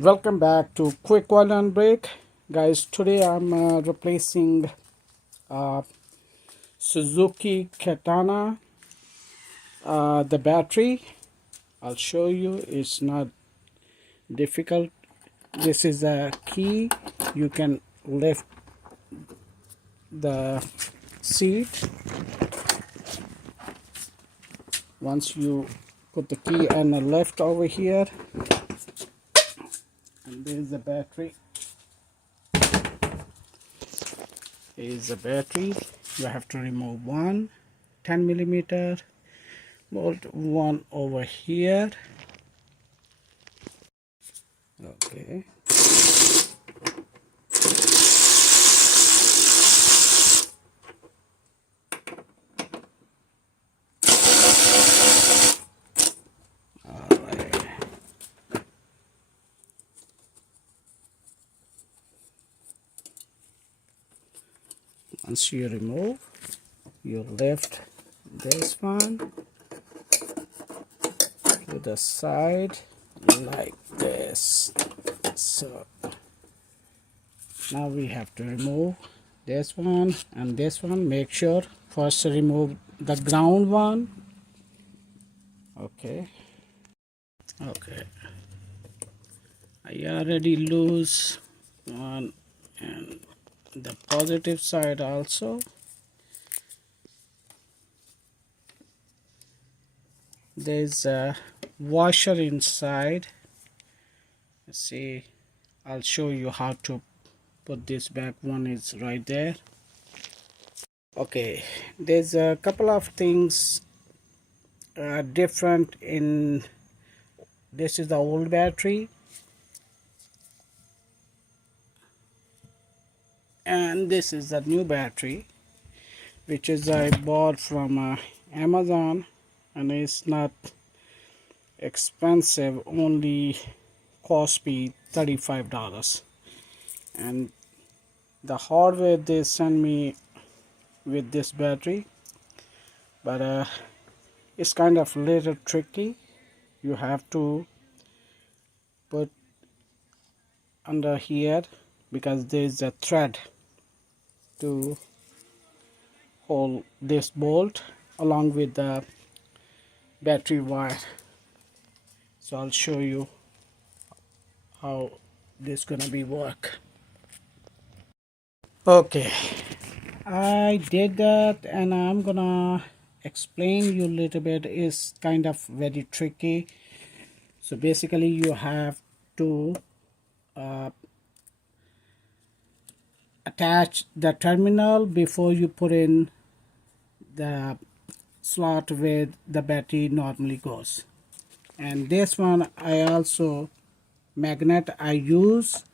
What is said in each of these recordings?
Welcome back to Quick Oil and Break. Guys, today I'm replacing uh, Suzuki Katana, the battery. I'll show you, it's not difficult. This is a key. You can lift the seat. Once you put the key and a lift over here, and there's the battery. Here's the battery. You have to remove one 10mm bolt, one over here. Okay. Alright. Once you remove, you lift this one to the side like this. So now we have to remove this one and this one. Make sure first remove the ground one. Okay. I already lose one, and the positive side also. There's a washer inside. See, I'll show you how to put this back. One is right there. Okay, there's a couple of things different in this. Is the old battery, and this is the new battery, which is I bought from Amazon, and it's not expensive, only cost me $35. And the hardware they sent me with this battery, but it's kind of little tricky. You have to put under here because there's a thread to hold this bolt along with the battery wire. So I'll show you how this gonna be work. Okay, I did that, and I'm gonna explain you a little bit. Is kind of very tricky. So basically you have to attach the terminal before you put in the slot where the battery normally goes. And this one I also magnet I use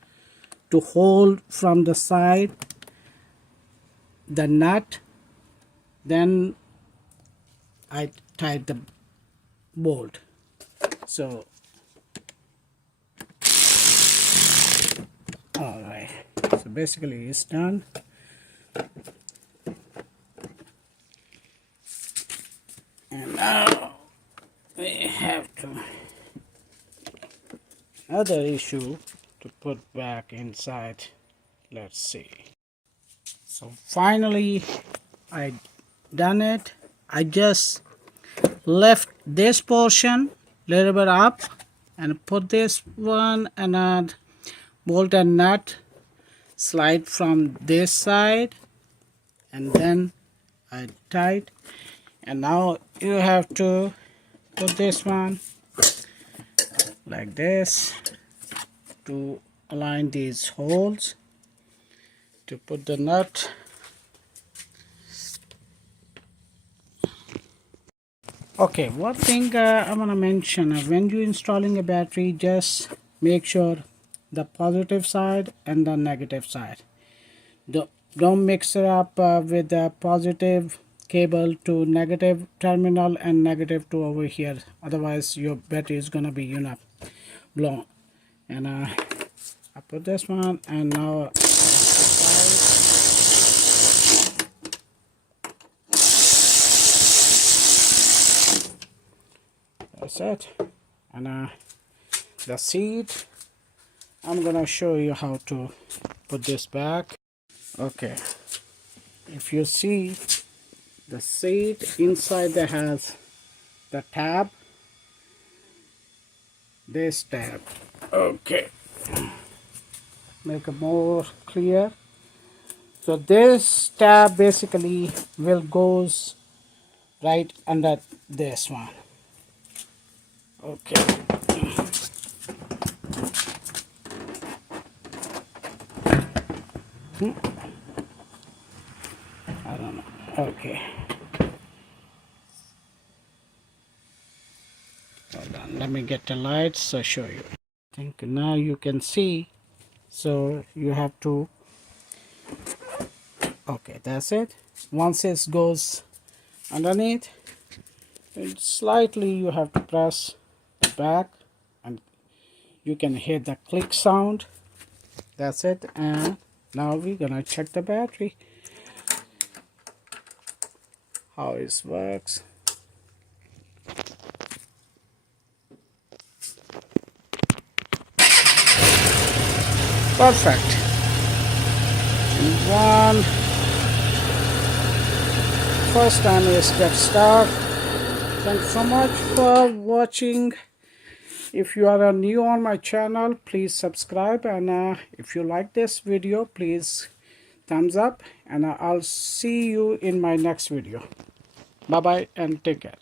to hold from the side the nut, then I tied the bolt. So alright, so basically it's done. And now we have to another issue to put back inside. Let's see. So finally I done it. I just left this portion little bit up and put this one, and bolt and nut slide from this side, and then I tied. And now you have to put this one like this to align these holes to put the nut. Okay, one thing I want to mention, when you're installing a battery, just make sure the positive side and the negative side. Don't mix it up with the positive cable to negative terminal and negative to over here. Otherwise your battery is gonna be blown. And I put this one, and now that's it. And the seat I'm gonna show you how to put this back. Okay, if you see the seat inside that has the tab, this tab. Okay, make it more clear. So this tab basically will goes right under this one. Okay. I don't know. Okay. Hold on. Let me get the lights so show you. I think now you can see. So you have to. Okay, that's it. Once it goes underneath, it slightly you have to press back, and you can hear the click sound. That's it. And now we're gonna check the battery, how it works. Perfect. And first time is get start. Thanks so much for watching. If you are new on my channel, please subscribe, and if you like this video, please thumbs up, and I'll see you in my next video. Bye bye and take care.